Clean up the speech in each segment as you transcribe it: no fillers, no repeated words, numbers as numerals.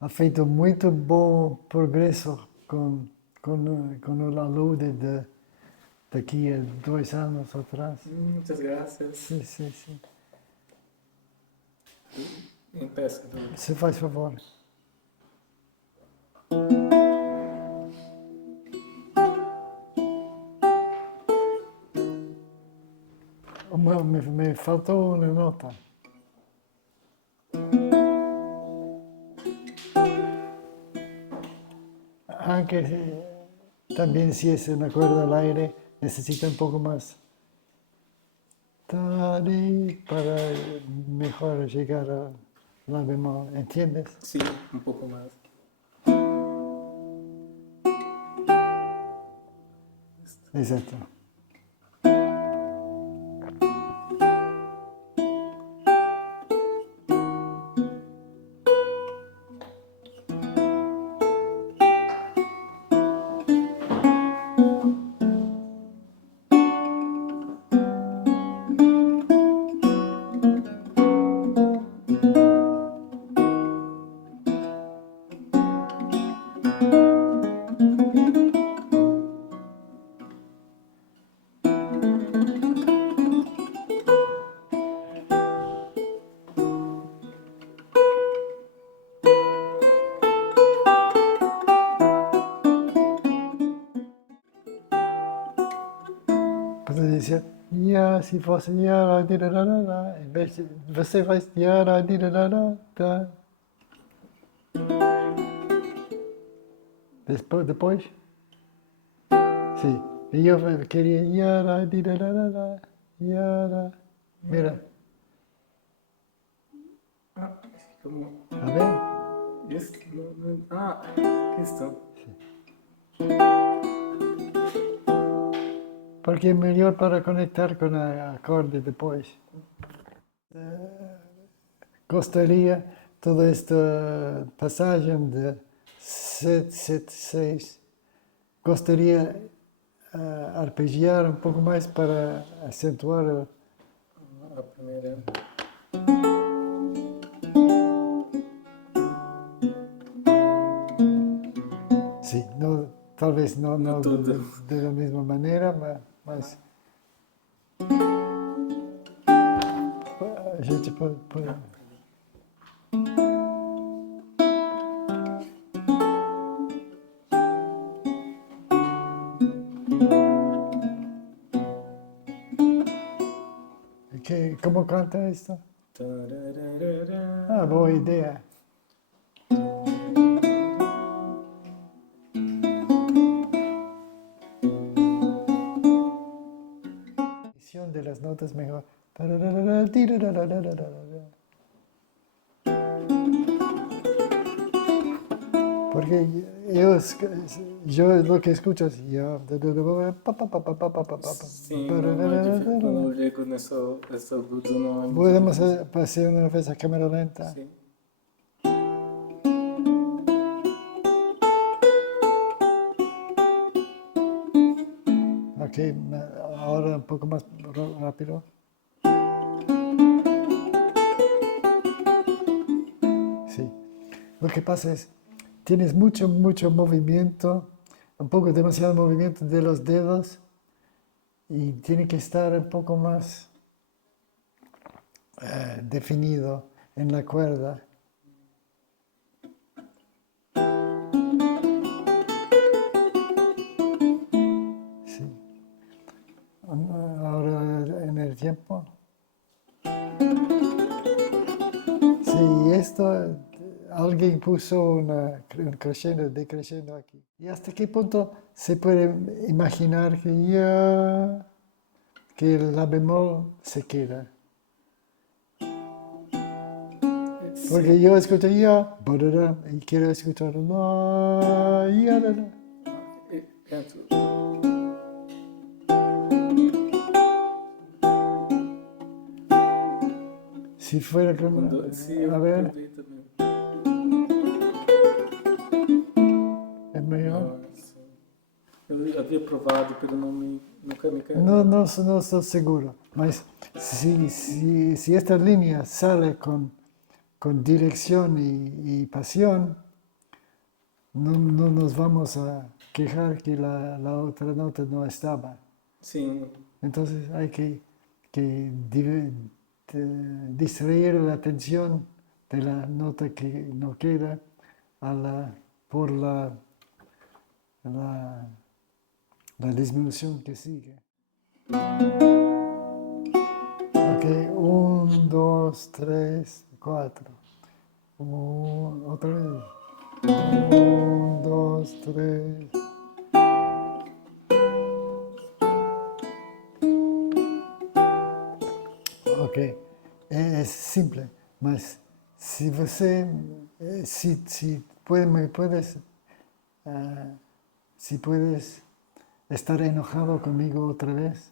ha feito muito bom progresso com o alude daqui a 2 anos atrás. Muchas gracias. Sim, sim, sim. Empieza. Se faz favor. Me faltou uma nota. Aunque también si es una cuerda al aire, necesita un poco más para mejor llegar a la bemol, ¿entiendes? Sí, un poco más. Exacto. Você dizia, ya, se fosse ya, em vez de você faz ya, depois? Sim. E eu queria ya, ya, mira, Ah, como... a ver? Isso? Ah, questão. Porque é melhor para conectar com a acorde depois. Gostaria toda esta passagem de 776, gostaria arpegiar um pouco mais para acentuar A primeira. sim, não, talvez não, Não tudo. da mesma maneira, mas a gente pode como canta isso? Ah, boa ideia. De las notas mejor. Porque yo lo que escucho es yo. Sim, não é difícil. Quando eu chego nessa agudo não é muito Podemos difícil. hacer una vez a cámara lenta. Sim. Ok, ahora un poco más rápido. Sí. Lo que pasa es, tienes mucho movimiento, un poco demasiado movimiento de los dedos y tiene que estar un poco más definido en la cuerda. Sí. Ahora en el tiempo. Sí, esto alguien puso un crescendo, decrescendo aquí. ¿Y hasta qué punto se puede imaginar que la bemol se queda? Porque yo escucho ya, y quiero escuchar la, Si fuera como, a ver, es mejor. Eu havia provado, pero nunca me caiu. No estoy seguro, mas si esta línea sale con dirección y pasión, no nos vamos a quejar que la otra nota no estaba. Sim, Entonces hay que distraer la atención de la nota que no queda por la, la disminución que sigue. Ok, 1, 2, 3, 4. Otra vez. 1, 2, 3. Ok, es simple, mas si você, si me puedes, si puedes estar enojado conmigo otra vez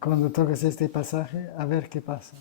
cuando tocas este pasaje, a ver qué pasa.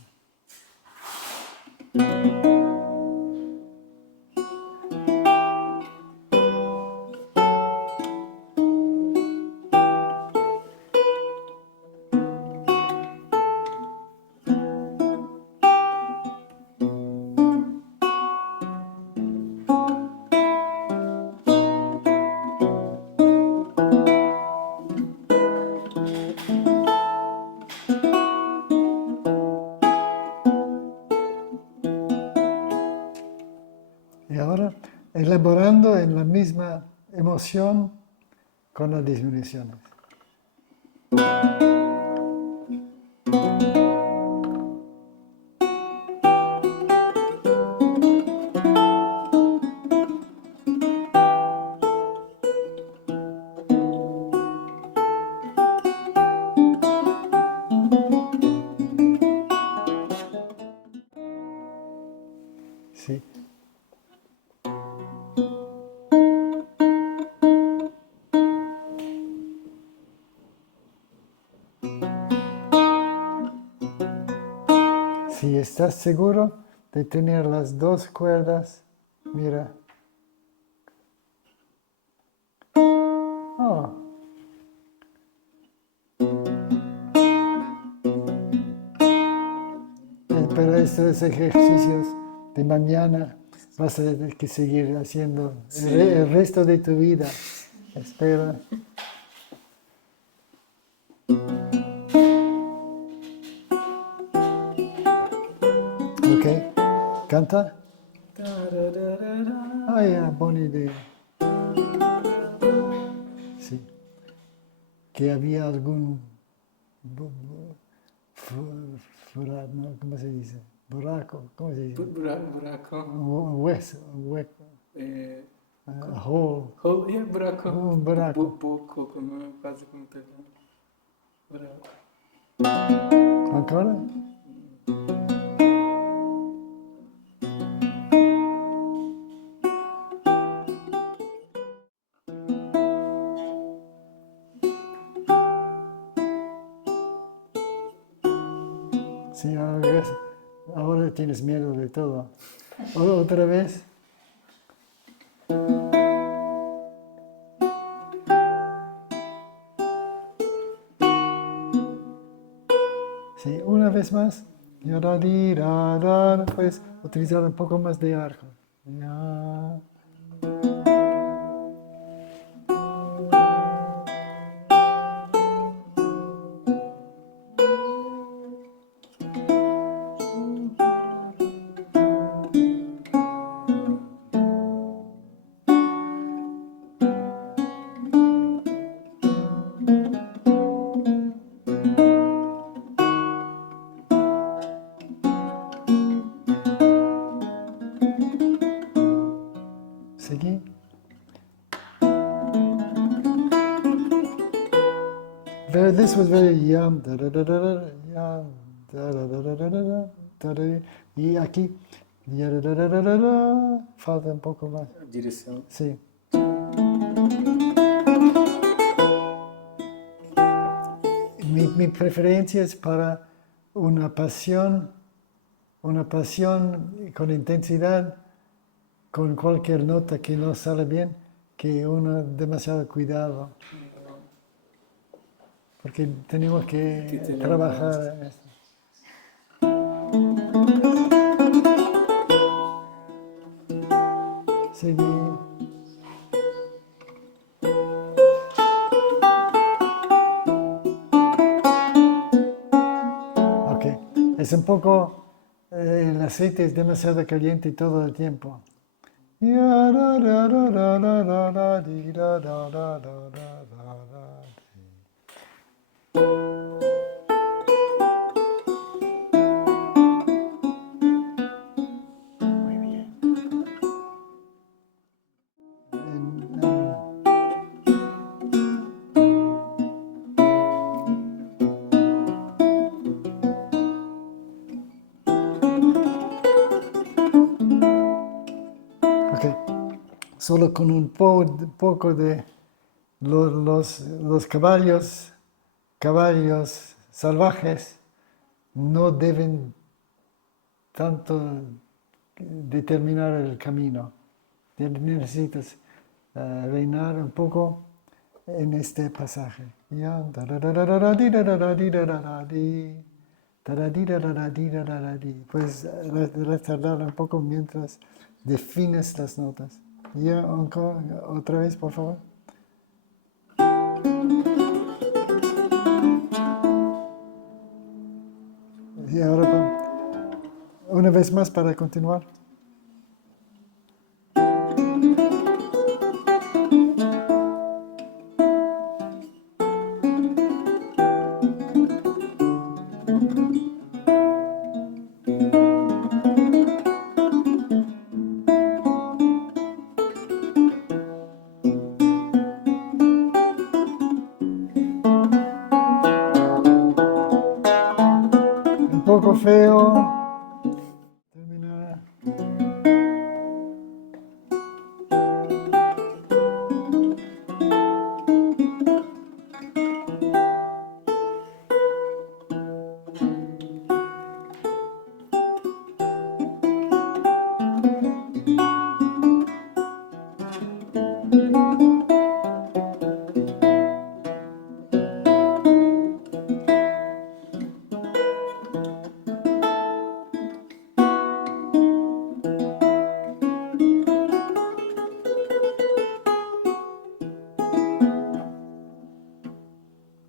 Y ahora, elaborando en la misma emoción con las disminuciones. Sí. Si estás seguro de tener las dos cuerdas, mira. Oh. Pero estos ejercicios de mañana vas a tener que seguir haciendo el resto de tu vida. Espera. Ok, canta. Ay, buena idea. Sí. Que había algún ¿no? ¿Cómo se dice? Buraco, ¿cómo se dice? buraco. Hueco. É, Hole. buraco. Buraco. Buco, quase como italiano. Buraco. Ancora? Sí, ahora tienes miedo de todo. Otra vez. Sí, una vez más. Puedes utilizar un poco más de arco. Ya. Seguí. This was very yum. Yum. Y aquí. Falta un poco más. Direção. Sí. Mi preferencia es para una pasión con intensidad, con cualquier nota que no sale bien, que uno demasiado cuidado. Porque tenemos que trabajar esto. Seguir. es un poco, el aceite es demasiado caliente todo el tiempo. Muy bien. Ok, solo con un poco de los caballos salvajes no deben tanto determinar el camino. Necesitas reinar un poco en este pasaje. Puedes retardar un poco mientras defines las notas. Ya, otra vez, por favor. Y ahora, una vez más para continuar. Un poco feo. Terminar.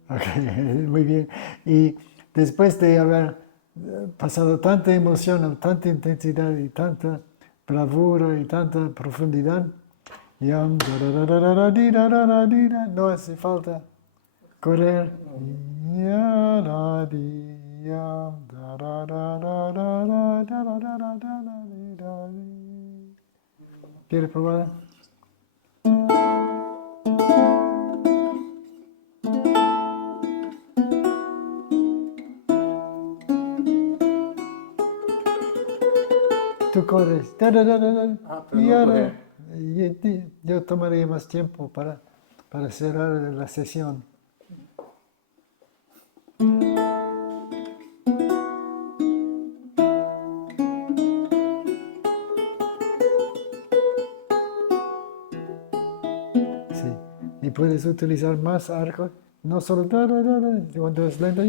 Ok, muy bien. Y después de haber pasado tanta emoción, tanta intensidad y tanta bravura y tanta profundidad, no hace falta correr. ¿Quiere probar? Tú corres. Pero Y no ahora, correr. yo tomaría más tiempo para cerrar la sesión. Sí. Y puedes utilizar más arcos, no solo cuando es lento.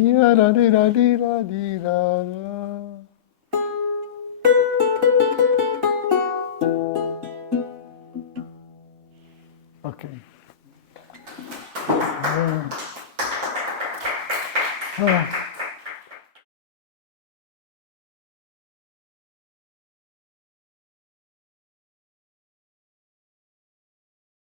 Ok. Ah.